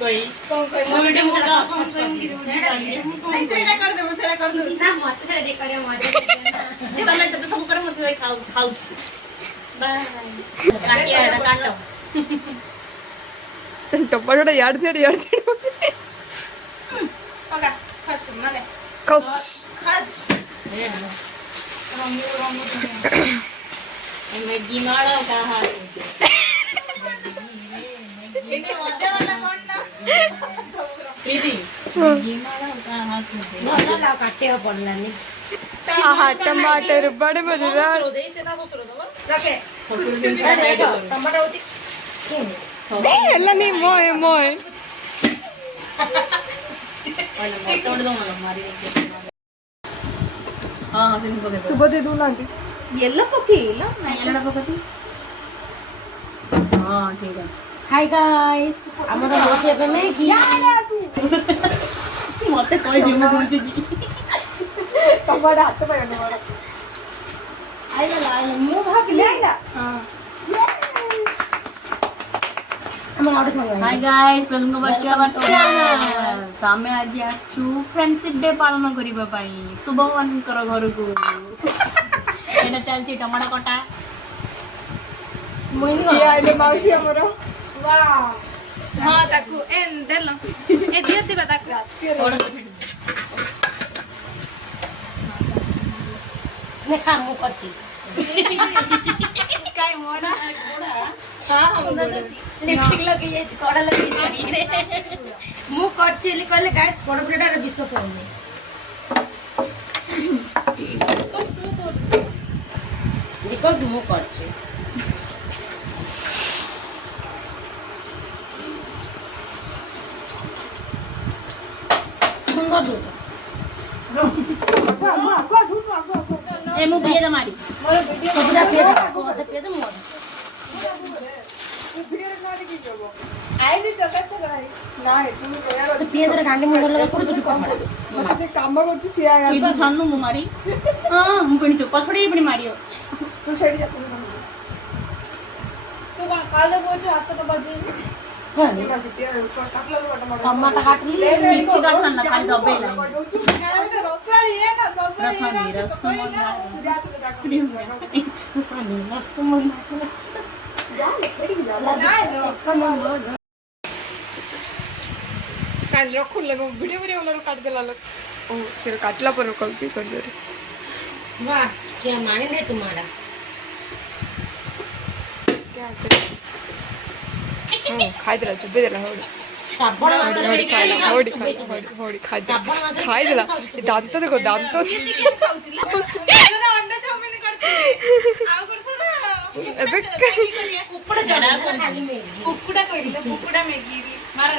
कोई video मुडा phone नहीं तेरा कर दे सेरा कर दे ना मत सेरा दे करे मजा जे तमे से सब करे मत खाऊ खाऊ बाय काटिया काटो टमाटो यार ओके खच माले खच मैगी मारो कहा इने मजा वाला कौन ना दीदी मैगी मारो कहा भला ला काटे पड़लानी आहा टमाटर बड़े मजेदार दे से ता ससुर दो रखे टमाटर होती ಎಲ್ಲ ನೀ मोय सुबह दे दूँ लाके ಎಲ್ಲ ಪಕ್ಕಿಲ್ಲ ಎಲ್ಲ ಪಕ್ಕತಿ हां ठीक है हाय गाइस ଆମର ହଉଛି ଏବେ ମ୍ୟାଗି ମତେ କହି ଦିଅ ମୁଁ ବୁଝି ଦି टमाटर हाथ पे पकड़ मारो आइला ମୁଁ ଭାବିଲି ଆଇଲା हां hi guys welcome back to our channel तो हमें आज आछू फ्रेंडशिप डे पालन करिबा पई शुभवन कर घर को एटा चलची टमाटर कटा मोइनी ये आइले माउसी हमरो वाह हां ताकू एन देला ए दियो दिबा ताकू ने खा मु करची काय मोडा हां हम लिपस्टिक लगे ये कोडा लगे मु करचेली कहले गाइस बड़ बड़ार विश्वास होनी बिकॉज़ मु करचे सुंदर दूध ए मु पिए मारी मोर वीडियो सबदा पिए दे मते पिए दे मु आई भी कसे कराई नाही तू यार तो पिए दे गांडी मुंडर लगा कर तुझ काम मते काम करछु सिया यार तू छान्नु मु मारी हां मु पनि चुप छोड़ी पनि मारियो तू छड़ी जा तू काले बोझ हाथ तो बजे टमाटर काटली मिर्ची काटला ना खाली दबे लाई रसाली है ना सब काल रखुले मो वीडियो वाला काट देला लोग ओ सिर काटला पर कहूची सॉरी वाह क्या माने है तुम्हारा क्या करे खाई देला चुबे देला होड़ी साबण होड़ी खाई देला दांत देखो दांत चिकन खाउचिला अंडा चाउमीन करते आउ करतो ना एबे कुकुड़ा जड़ा खाली में कुकुड़ा कइले कुकुड़ा मैगी मार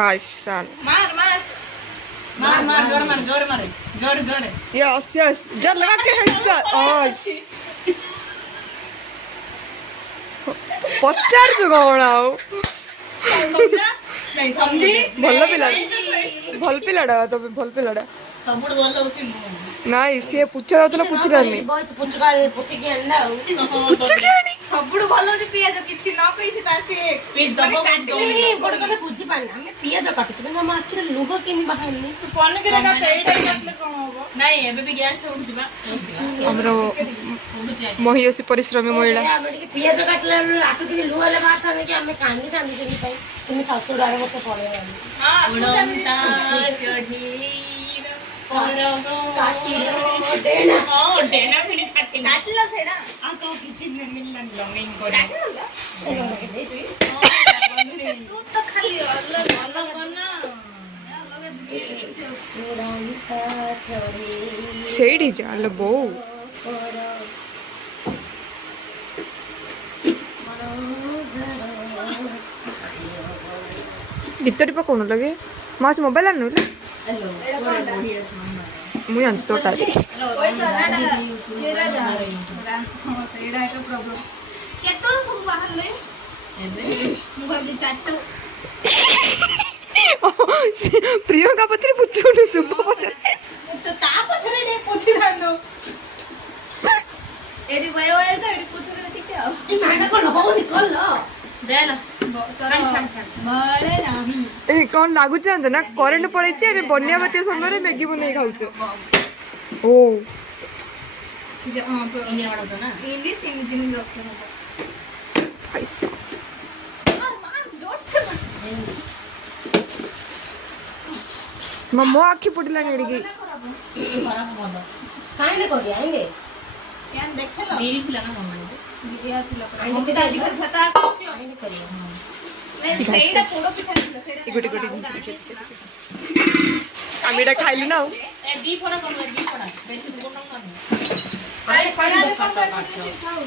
आइसान मार मार मार मार जोर मार यस जर लगा के हिस्सा आज पचार जो गणाओ नहीं समझी भल पिलाडा तो भल पिलाडा सबुड भल होची नाइ से पूछा जातला पुछरानी पुछी के अंडा सबुड भल होची पियाज किछि न कइसी तासे पी दबो बड़ कथा बुझी पानी हमें पियाज काटत ना हम आखिर लुह केनी बहानी तू पन के काट एटा काटले कोन होबो नहीं एबे भी गैस तो उठजिबा हमरो महियसी परिश्रमी महिला हम के पियाज काटले आटू के लुहले मारता कि हमें कांदी कांदी देनी पई तुम ससुर आरे मत पड़े हां उड़ंता चढ़ी डेना फिनी काटी काटला सेना आ तो किछि न मिलन लंगिंग करे काटला तू तो खाली अलग अलग बना सेडी जाल बो भितरी पकोन लगे मास मोबाइल आनु हेलो मु जान तो तारी पैसा जाडा सेडा जा हां सेडा एक प्रॉब्लम केतलो सब बाहर ले एबे मु भाबी चाटो प्रियंका पचरे पुछुनु सुब पचरे तो ता पचरे ने पुछिरानो एडी भयो आए तो एडी पुछरे ठीक है माना को लो निकल लो देला कर छान छान बळे ना कौन लागू जानछ ना करेंट पळैछि ए बन्या बात्या समय रे मैगी बनै खाउछ ओ जे हां इंडिया वाला तो ना इंग्लिश जिन रखते हैं पैसा मान जोर से मम्मो आखी पडला नेडगी खराब बोलो काहे ने कर आएंगे क्या देखेलो मेरी थिला ना मम्मा बिरिया थिला मम्मी दादी को पता कुछ आए ने करियो हां ले सेइडा पोड़ो पिठा थिला सेइडा गोटे गोटे आमीडा खाइलु ना ए दी फोड़ा कम दी फोड़ा बेसी दुगो न माने अरे पानी दो का खाओ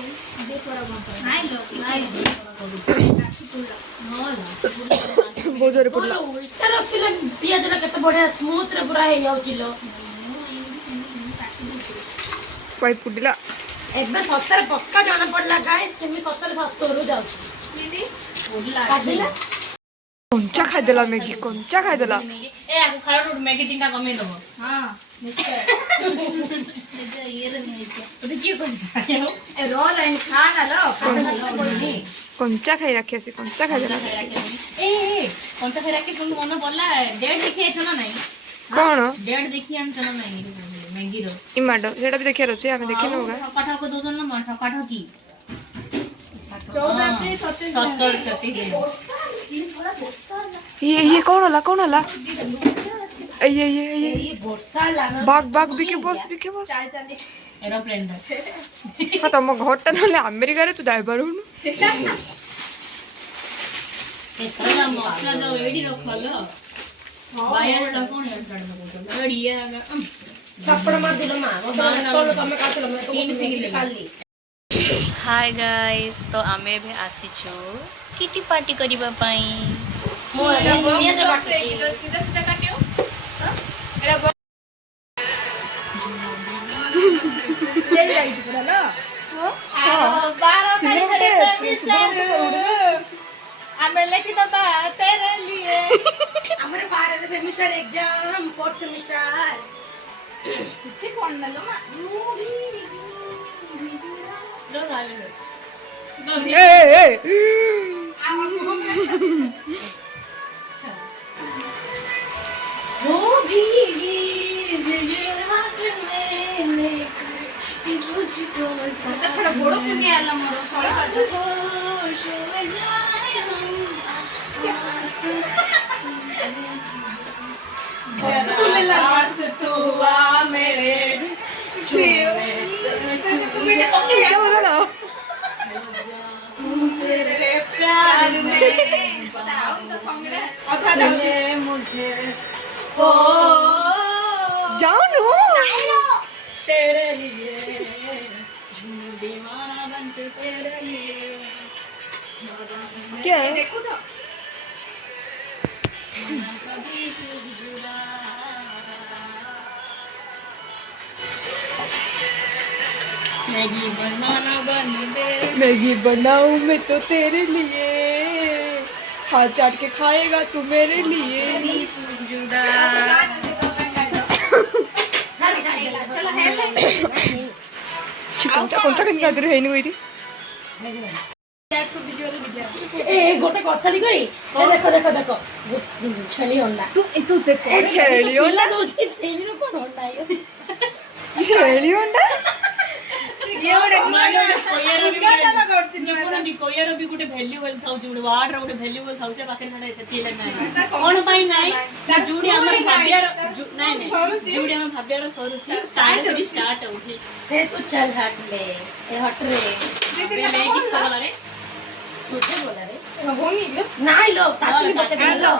दे फोड़ा कम नाइ लो काठी पुल्ला बोजरे पडला उल्टा रखिला पियाज रा केते बढ़िया स्मूथ रे पूरा हे जाउचिलो पाई पुडला एबे सतर पक्का जाना पड़ला गाइस सेमी सतर सस्तोरु जाउची दीदी पुडला काटिला कंचा खाइ देला मैगी कंचा खाइ देला ए आको खारो मैगी टिंका कमे दबो हां निश्चय ये रे नहीं तो की करता है ए रोल एंड खाना लो कंचा खाइ राखे से कंचा खाइ देला ए कंचा खाइ राखे तुम मन बोला डेट देखि आइछ ना नहीं कोन डेट देखि आन चलो नहीं मैगी रो इमाडो जेटा भी देखिया रछे हमें देखि नोगा ठकाठा को दोजन ना मार ठकाठा की 14 से 70 ये कौन होला ये बोरसा लागा बाग बिके बस एरोप्लेन दा हां तम घरटा नले अमेरिका रे तू जाय पारुनु एतला मसला दो एडी रखलो बायर टा कोन यार छाड़ दो बढ़िया थप्पड़ मार दिलो मां तो तमे काटलो मैं तीन सिंगल काली हाय गाइस तो आमे भी आसी छु किटी पार्टी करिबा पई मो एटा पियाज बाटची सीधा सीधा काटियो एरा सेल लाइट पूरा ना हां 12 तारीख रे सेमिस्टर आमे लिखि दबा तेरे लिए हमरे 12 रे सेमिस्टर एग्जाम फोर्थ सेमिस्टर किछि कोन न लो मा लो राले ए वो भीगी रात में तुझको तो थोड़ा बड़ो पुण्य आला मोर थोड़ा होश में जाए हम लास तू आ मेरे छुए तेरे प्यार में साउंड तो संगड़े अथा जाउचे मुझे ओ जाओ नो तेरे लिए दीवाना बन के तेरे लिए क्या है देखो तो कभी जुड़ा मैगी बनाना बन दे मैगी बनाऊं मैं तो तेरे लिए हाथ चाट के खाएगा तू मेरे लिए जुड़ा कंचा कहीं का है नहीं कोई ए गोटे कथाली कई ए देखो देखो देखो छेली अंडा तू छेली अंडा दोछि छेली रो कोन अंडा यो छेली अंडा ये ओडे मानो कोयरा भी करछि नि कोयरा भी गोटे वैल्यूएबल थाउ जुड वार्ड रो गोटे वैल्यूएबल थाउ छे बाके नडे तेले नाही कोन पाई नाही ना जुडी हमर भाबियार नाही नाही जुडी हमर भाबियार सरुछि स्टार्ट होछि हे तू चल हट ले ए हट रे मैं किस बोला रे तुझे बोला रे होनी नाही लो ताकि बते लो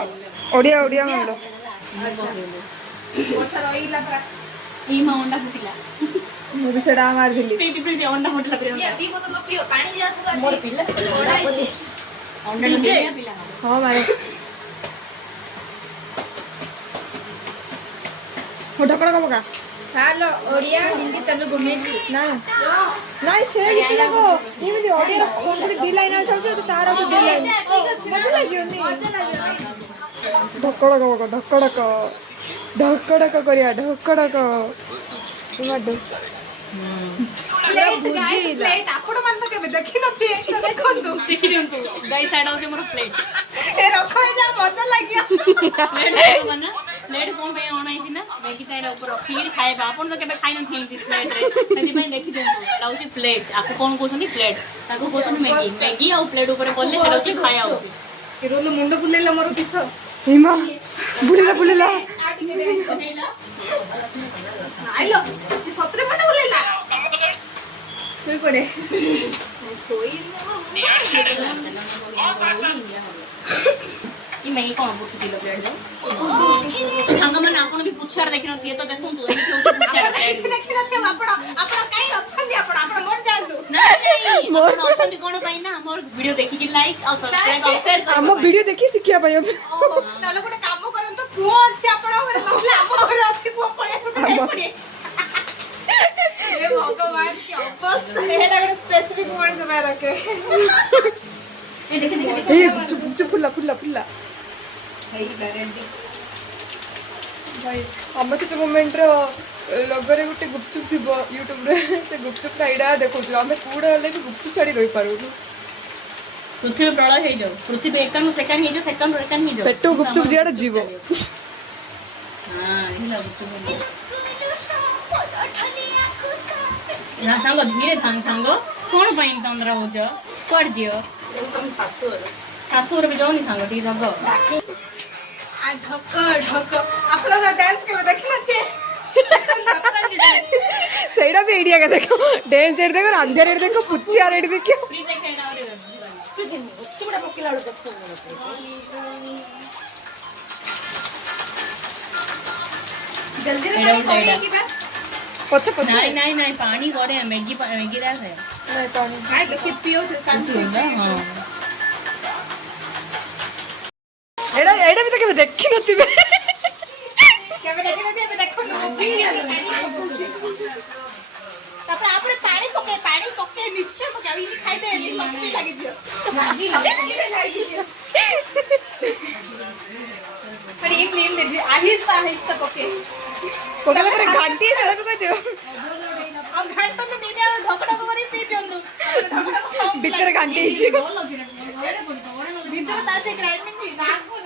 ओडिया मांडो वर्षा रहिला पर ई मा अंडा फुटिला मुझे छड़ा मार दिली प्रीति अंडा फुटला पर ये दी बोतल पियो पानी दिया सब मोर पिला अंडा ले पिला हां मारे हो ढकड़ा का बका हेलो ओडिया हिंदी तेलुगु मिक्स ना नाइ से गीत को इमिति ओडिया खोंडी दी लाइन आ जाउ तो तारा को दी लाइन मजा लागियो नि ढकड़ा का करिया ढकड़ा का माडो ପ୍ଲେଟ୍ ଆପଣ ମାନେ ତ କେବେ ଦେଖିନଥିବେ ତ ଦେଖନ୍ତୁ ଦେଖି ଦିଅନ୍ତୁ ଗାଇସ୍ ସାଇଡ୍ ହେଉଛି ମୋର ପ୍ଲେଟ୍ ଏ ରଖ ଯା ମଜା ଲାଗିବ ପ୍ଲେଟ୍ ମାନେ ପ୍ଲେଟ୍ କ'ଣ ପାଇଁ ଅଣା ହେଇଛି ନା ମ୍ୟାଗି ତାର ଉପରେ ରଖିକିରି ଖାଇବା ଆପଣ ତ କେବେ ଖାଇନଥିବେ ଏମିତି ପ୍ଲେଟ୍ରେ ସେଥିପାଇଁ ଦେଖିଦିଅନ୍ତୁ ଏଇଟା ହେଉଛି ପ୍ଲେଟ୍ ଆକୁ କ'ଣ କହୁଛନ୍ତି ପ୍ଲେଟ୍ ତାକୁ କହୁଛନ୍ତି ମ୍ୟାଗି ମ୍ୟାଗି ଆଉ ପ୍ଲେଟ୍ ଉପରେ କଲେ ସେଇଟା ହେଉଛି ଖାଇବା ହେଉଛି ଏ ରୋଲ ମୁଣ୍ଡ ବୁଲେଇଲା ମୋର କିସ ହିମା ବୁଲେଇଲା ଆଇଲୋ ସତରେ ମୁଣ୍ଡ ବୁଲେଇଲା ଶୋଇ ପଡେ ये मैगी कौन पूछ किलो ब्रेड जो संग मन आपण भी पूछार देखि नथि तो देखु तू एही केउ पूछार କିଛି ଦେଖିନଥିବ ଆପଣ କାଇଁ ଅଛନ୍ତି ଆପଣ ମୋर ଯାଆନ୍ତୁ नहीं मोर ऑप्शन कोन पाई ना मोर वीडियो देखि कि लाइक और सब्सक्राइब और शेयर कर ଆମ ଭିडिଓ ଦେଖି ଶିଖିବା ପାଇଁ ଅଛି ତାହେଲେ ଗୋଟେ କାମ କରନ୍ତୁ ପୁଅ ଅଛି ଆପଣ ଘରେ ନହେଲେ ଆମ ଘରେ ଅଛି ପୁଅ ପଳେଇ ଆସନ୍ତୁ ଯାଇ ପଡେ ଏ ଭଗବାନ କି ଅବସ୍ଥା ଏଟା ଗୋଟେ ସ୍ପେସିଫିକ ୱାର୍ଡ समय रखे ए देख ए चुप फुल्ला हेई गारंटी भाई हम से मोमेंट रो लगरे गुटे गुपचुप थिबो YouTube रे से गुपचुप राइडा देखो हम कूड़ा ले भी गुपचुप छाड़ी रही पारू पृथ्वी प्रलय हे जाऊ पृथ्वी एकानु सेकंड हे जाऊ सेकंड सेकंड हे जाऊ पेटो गुपचुप जेड़ा जीवो हां हिला गुपचुप ना सांग धीरे थान सांग कोन पाइन तंद्रा हो जा कोड जियो तुम सासुर भी जाओ नहीं सांग ठीक जग आ ढक आपला डांस के देखि नथि सेड़ा भी आइडिया का देखो डांस एड देखो अंधेर एड देखो पुच्चिया रेड देखो फ्री देखे ना रे चुपड़ा पक्की लाडू देखो जल्दी रे पानी कोनी की बे पछे नहीं पानी करे मैगी रा है नहीं पानी हाय लोके पियो कांती हां एड़ा भी तो केबे देखि नथिबे केबे देखि नथि एबे देखो तापर आपरे पानी पके निश्चय पके अभी खाई दे नि सब लागी जियो भागी लागी जियो पर नीम दे दी आहिस्ता पके पकले पर घंटी से भी कोई दियो अब घंटा तो दे दे ढोकड़ा को करी पी दियो भीतर घंटी छी भीतर तासे ग्राइंडिंग नहीं नागो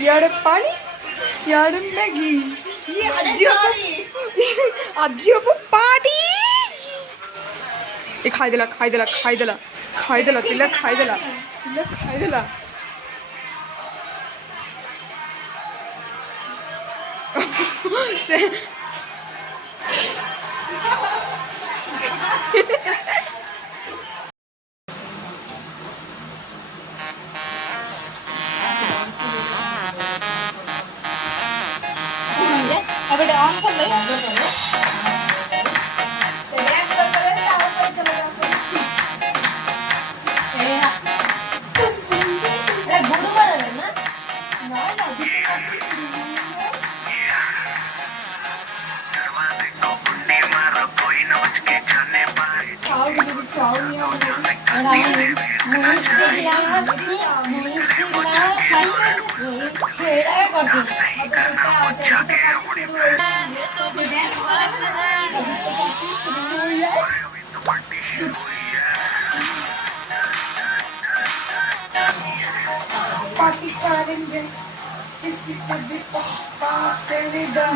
यार पानी यार मैगी ये अज्जियों को पार्टी ये खाई देला तिलक खाई देला अब ऑन कर ले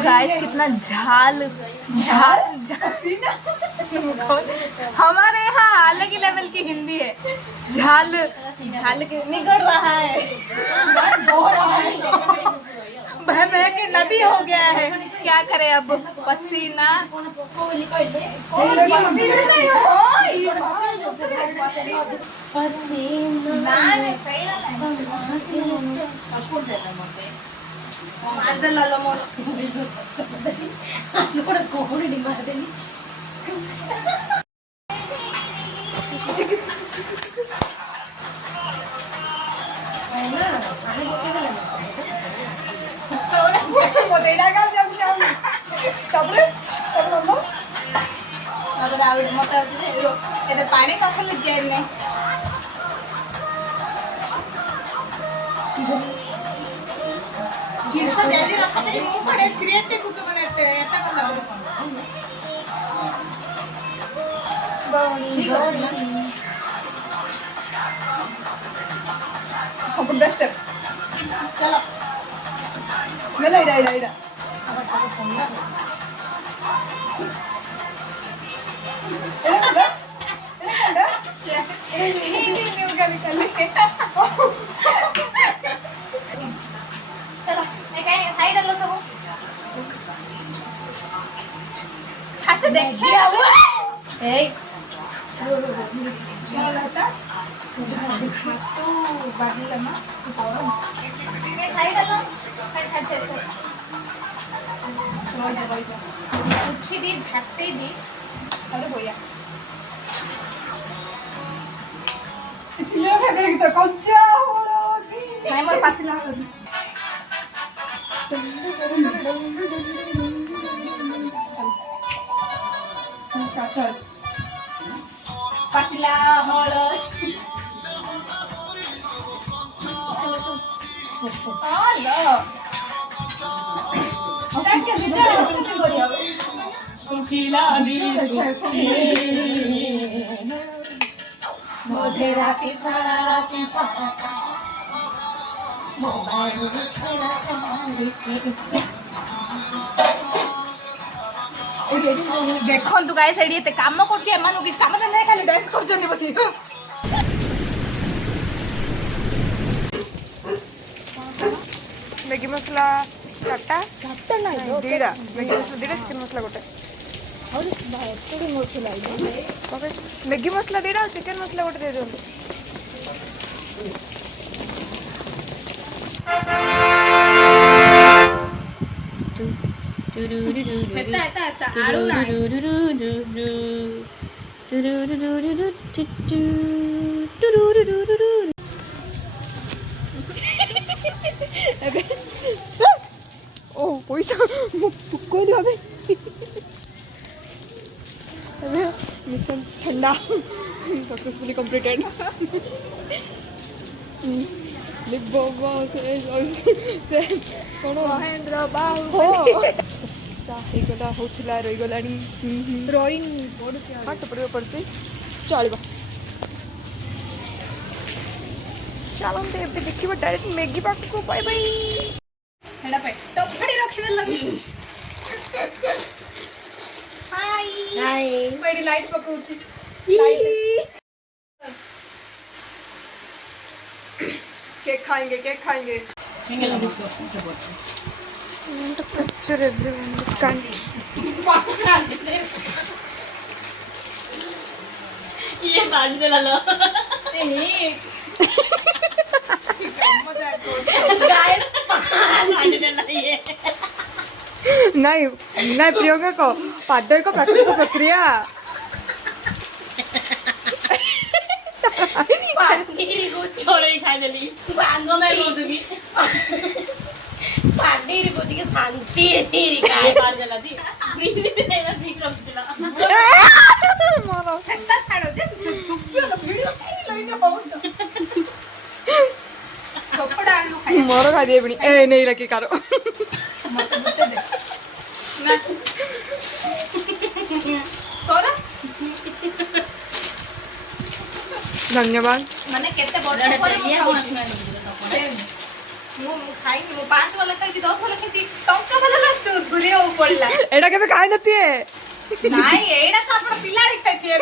गाइस कितना झाल हमारे यहाँ अलग ही लेवल की हिंदी है झाल के निगड़ रहा है बह के नदी हो गया है क्या करे अब पसीना पानी का जेल में जिसको जल्दी रखा तेरी मुंह पड़े क्रिएटिव कुक बनाते हैं ऐसा कर लो सब बेस्ट चलो मेला इडा चलो साइड लो सब फास्ट देखिए अब ए क्या लगता तू बादल ना साइड लो साइड कुछ दी झटते दी अरे भैया इसलिए फेवरेट गीत कंचा हळदी नहीं मोर पाछला पाछला हळ सुखिला दी मोठे राती सारा राती मोबाइल देखु गाइस एडी एते काम करछि एमानु किछ काम नै खाली डांस करछन बसी मैगी मसला चाटा ना दीरा मैगी मसला दीरा चिकन मसला गोटे मैगी मसला दीरा चिकन मसला गोटे दे दियंतु एता आलू ना ओ पैसा कोई भाবে अबे मिशन ठंडा सक्सेसफुली कंप्लीटेड लिप बाबा से कोन महेंद्र बाबू हो ହେଇଗଲା ହଉଥିଲା ରହିଗଲାଣି ରହିନି ପଡୁଛି ପାଠ ପଢିବାକୁ ପଡୁଛି ଚଳିବ ଚାଲନ୍ତୁ ଏବେ ଦେଖିବା ଡାଇରେକ୍ଟ ମ୍ୟାଗି ପାଖକୁ ବାଇ ବାଇ हेला पे टोकड़ी रखि देला हाय हाय मेरी लाइट पकाउची केक खाएंगे to capture everyone you can't ये बाज दे ला गाइस बाज दे ला ये नहीं प्रियंका को पादर को प्राकृतिक प्रक्रिया पानी को छोड़े खाई देली सांग में गोदगी पानी को दिके शांति काय बाज दे ला दी ब्रीथ दे ना विक्रम दिला मारो सेंटा छाड़ो जे सुप्पियो लो वीडियो लइने हो कपड़ा आलू खाया मारो खा दिए बनी ए नहीं लगी करो मत बुते दे ना तोरा धन्यवाद माने केते बड़ पर मु खाई मु 5 वाला खाई 10 वाला खाई टंका वाला लास्ट घुरे हो पड़ला एडा केबे खाई नती है नाही एडा तो आपण पिलारी खाती है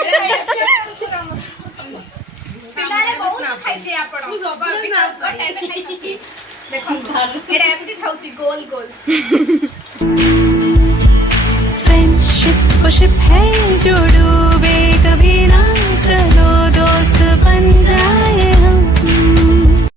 पिलारे बहुत खाइती आपण सब पिकाल को टाइम खाइती देखो एडा एमती खाउची गोल गोल फ्रेंडशिप को शिप है जोड़ो